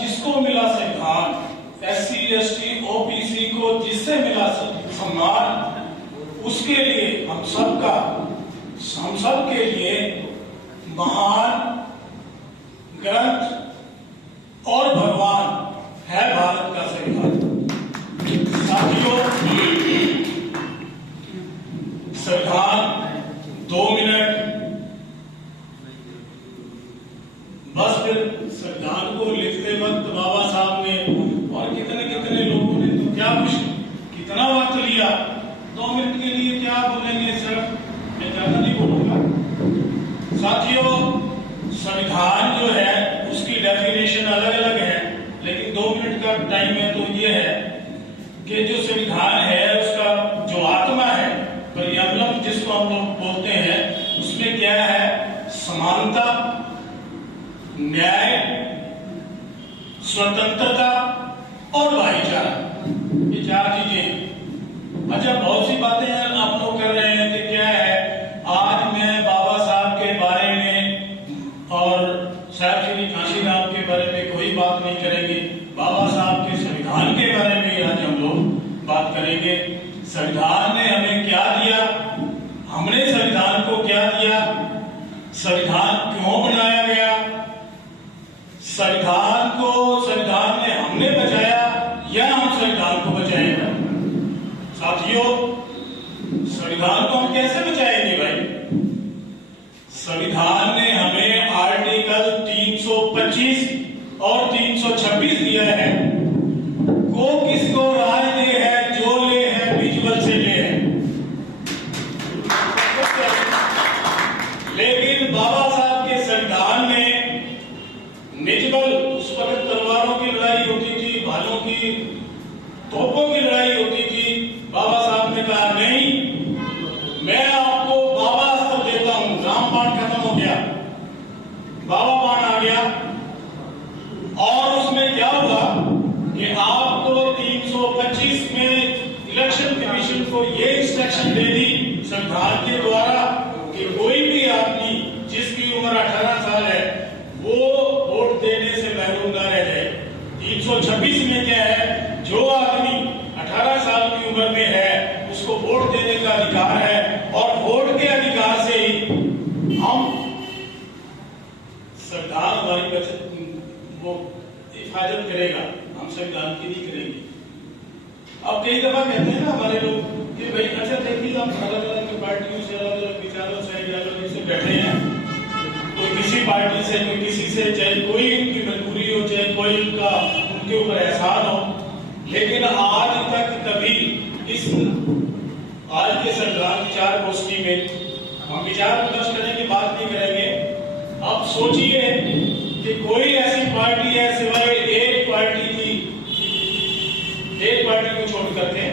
जिसको मिला संविधान, SC ST OBC को जिससे मिला सम्मान, उसके लिए हम सब के लिए महान ग्रंथ और भगवान है भारत का संविधान। साथियों, संविधान 2 मिनट बस। फिर संविधान को लिखते वक्त बाबा साहब ने और कितने लोगों ने तो क्या कुछ कितना वक्त लिया। 2 मिनट के लिए क्या बोलेंगे, सिर्फ मैं ज्यादा नहीं बोलूंगा। साथियों, संविधान जो है उसकी डेफिनेशन अलग अलग है, लेकिन 2 मिनट का टाइम है तो ये है कि जो संविधान है उसका जो आत्मा है, प्रियम्बलम जिसको हम लोग बोलते हैं, उसमें क्या है? समानता, न्याय, स्वतंत्रता और भाईचारा, ये 4 चीजें। अच्छा, बहुत सी बातें हैं आप लोग कर रहे हैं कि क्या है। आज मैं बाबा साहब के बारे में और साहब श्री काशीराम के बारे में कोई बात नहीं करेंगे। बाबा साहब के संविधान के बारे में आज हम लोग बात करेंगे। संविधान ने हमें क्या दिया, हमने संविधान को क्या दिया, संविधान क्यों बनाया गया, संविधान ने हमने बचाया या हम संविधान को बचाएंगे। साथियों, संविधान को हम कैसे बचाएंगे भाई? संविधान ने हमें आर्टिकल 325 और 326 दिया है। को किसको राज दे है, जो ले है बिजबल से ले है। लेकिन बाबा साहब के संविधान में निजबल, उस वक्त तलवारों की लड़ाई होती थी, भालों की, तोपों की लड़ाई होती थी। बाबा साहब ने कहा नहीं, मैं आपको बाबा अस्त्र देता हूं। रामबाण खत्म हो गया, बाबा बाण आ गया। और उसमें क्या हुआ कि आपको 325 में इलेक्शन कमीशन को ये इंस्ट्रक्शन दे दी संविधान के द्वारा कि कोई भी आदमी जिसकी उम्र 18 साल है वो वोट देने से महरूम न रह जाए। 326 में क्या है? जो आदमी 18 साल की उम्र में है उसको वोट देने का अधिकार है, और वोट के अधिकार से ही हम संविधान हमारी बचत वो हिफाजत करेगा, हम संविधान की नहीं करेंगे। अब कई दफा कहते हैं ना हमारे लोग कि भाई अच्छा देखिए, हम अलग अलग पार्टियों से, अलग अलग विचारों से, आइडियोलॉजी से बैठे हैं, कोई किसी पार्टी से, कोई किसी से, चाहे कोई उनकी मजबूरी हो, चाहे कोई उनका उनके ऊपर एहसान हो, लेकिन आज तक कभी इस आज के संविधान की 4 गोष्ठी में हम विचार विमर्श करने की बात नहीं करेंगे। अब सोचिए कि कोई ऐसी पार्टी है सिवाय एक पार्टी को छोड़ करके,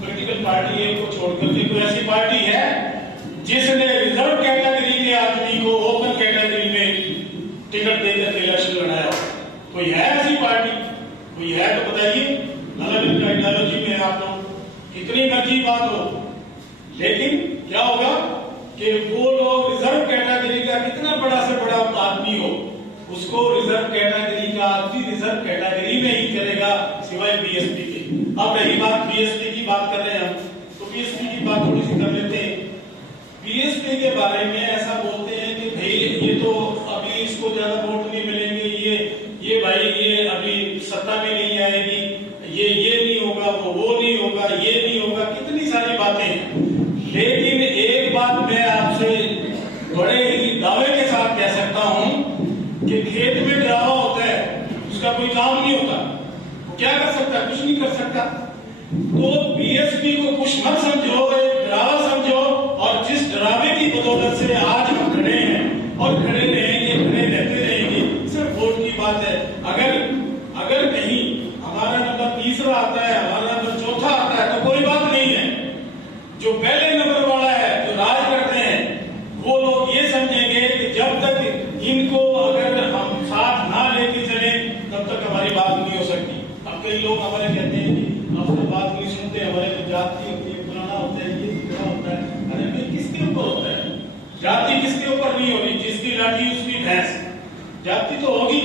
पॉलिटिकल पार्टी एक को छोड़ करके कोई ऐसी पार्टी है जिसने रिजर्व कैटेगरी के आदमी को ओपन कैटेगरी में टिकट देकर इलेक्शन लड़ाया? कोई है ऐसी पार्टी? कोई है तो बताइए। अलग अलग आइडियोलॉजी में आप लोग कितनी मर्जी बात हो, लेकिन क्या होगा कि वो लोग रिजर्व कैटेगरी का कितना बड़ा से बड़ा आदमी हो, उसको रिजर्व कैटेगरी का आदमी रिजर्व कैटेगरी में ही करेगा, सिवाय बीएसपी के। अब रही बात बीएसपी की, बात कर रहे हैं हम, तो बीएसपी की बात थोड़ी सी कर लेते हैं। बीएसपी के बारे में ऐसा बोलते हैं कि भाई ये तो अभी इसको ज्यादा वोट नहीं मिलेंगे, ये भाई ये अभी सत्ता में नहीं आएगी, ये नहीं होगा, वो नहीं होगा, ये नहीं होगा, कितनी सारी बातें हैं। लेकिन एक बात मैं आपसे बड़े ही दावे के साथ कह सकता हूं कि खेत में ड्रावा होता है, उसका कोई काम नहीं होता, वो क्या कर सकता? कुछ नहीं कर सकता। तो बीएसपी को कुछ मत समझो, एक ड्रावा समझो, और जिस ड्रावे की बदौलत से आज हम खड़े हैं और खड़े रहेंगे, खड़े रहते रहेंगे, सिर्फ वोट की बात है। अगर कहीं हमारा नंबर 3रा आता है, हमारा नंबर 4था आता है, तो कोई बात नहीं है। जो पहले नंबर वाला है, जो राज करते हैं, वो लोग ये समझेंगे कि जब तक इनको अगर हम साथ ना लेके चले तब तक हमारी बात नहीं हो सकती। अब कई लोग हमारे कहते हैं कि अपनी बात नहीं सुनते, हमारे को जाति होती है, पुराना होता है, ये क्या होता है। अरे भाई, किसके ऊपर होता है? जाति किसके ऊपर नहीं होगी? जिसकी लाठी उसकी भैंस। जाति तो होगी,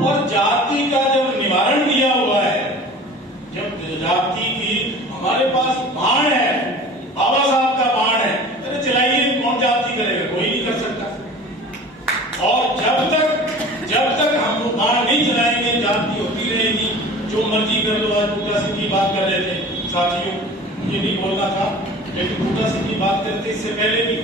और जाति का जब निवारण दिया हुआ है, जब जाति की हमारे पास बाण है, बाबा साहब का बाण है, तो चलाइए, कौन जाति करेगा? कोई नहीं कर सकता। और जब तक हम वो बाण नहीं चलाएंगे, जाति होती रहेगी, जो मर्जी कर लो। आज बूटा सिंह की बात कर रहे थे साथियों, मुझे नहीं बोलना था, लेकिन बूटा सिंह की बात करते इससे पहले भी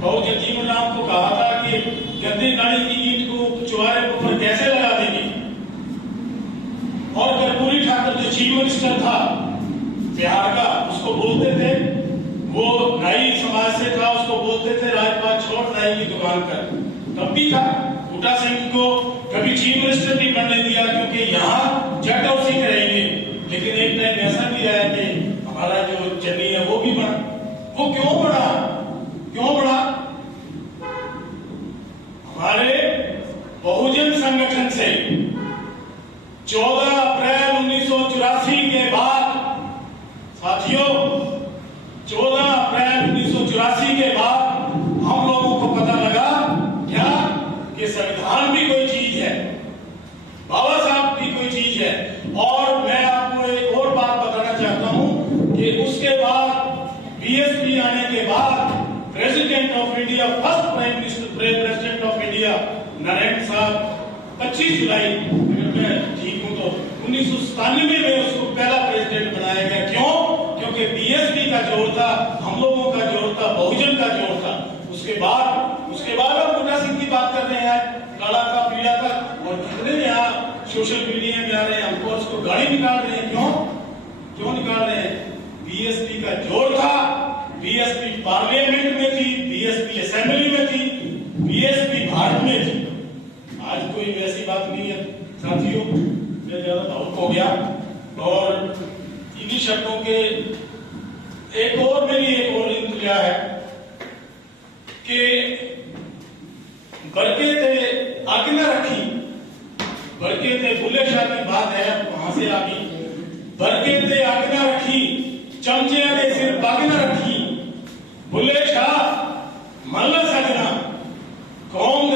बहुजन जीवन राम को कहा था कि गंदे नाली की ईंट को चुहारे पर कैसे लगा देंगे। और कर्पूरी ठाकुर जो चीफ मिनिस्टर था बिहार का, उसको बोलते थे, वो नाई समाज से था, उसको बोलते थे राजपाल छोड़ नाई की दुकान कर। तब भी था, बूटा सिंह को कभी चीफ मिनिस्टर नहीं बनने दिया, क्योंकि यहाँ जट और सिंह रहेंगे। लेकिन एक टाइम ऐसा भी आया कि हमारा जो चन्नी है वो भी बढ़ा। वो क्यों बढ़ा? हमारे बहुजन संगठन से 14 अप्रैल 1984 के बाद, साथियों, 14 अप्रैल 1984 के बाद हम लोगों को पता लगा क्या कि संविधान भी कोई चीज है, बाबा साहब भी कोई चीज है। और मैं आपको एक और बात बताना चाहता हूं कि उसके बाद बीएसपी आने के बाद president of India, first prime minister president of India Narayan साहब 25 जुलाई, अगर मैं ठीक हूं तो 1997 में उसको पहला प्रेसिडेंट बनाया गया। क्यों? क्योंकि बीएसपी का जोर था, हम लोगों का जोर था, बहुजन का जोर था। उसके बाद हम बूटा सिंह की बात कर रहे हैं, काला का पीला का, और कितने यहाँ सोशल मीडिया में आ रहे हैं, हमको उसको गाड़ी निकाल रहे हैं। क्यों निकाल रहे हैं? बीएसपी का जोर था, बीएसपी पार्लियामेंट में थी, बीएसपी असेंबली में थी, बीएसपी भारत में थी। आज कोई वैसी बात नहीं है साथियों, मैं ज्यादा भावुक हो गया। और इन्हीं शब्दों के एक और इंतजा है कि बरके थे आज्ञा रखी, बरके थे बुल्ले शाह की बात है, वहां से आ गई। बरके थे आज्ञा रखी, चमचे ने सिर बागना रखी, बुल्ले शाह मल्ल सजना, कौम